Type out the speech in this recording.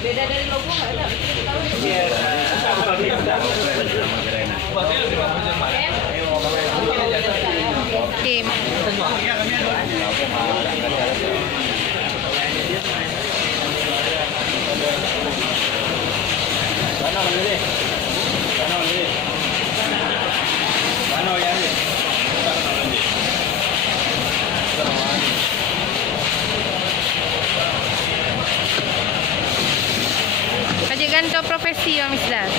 Beda dari logo nggak ada. Kita tahu nih. Kim. Kajian to profesi ya Miss Dad.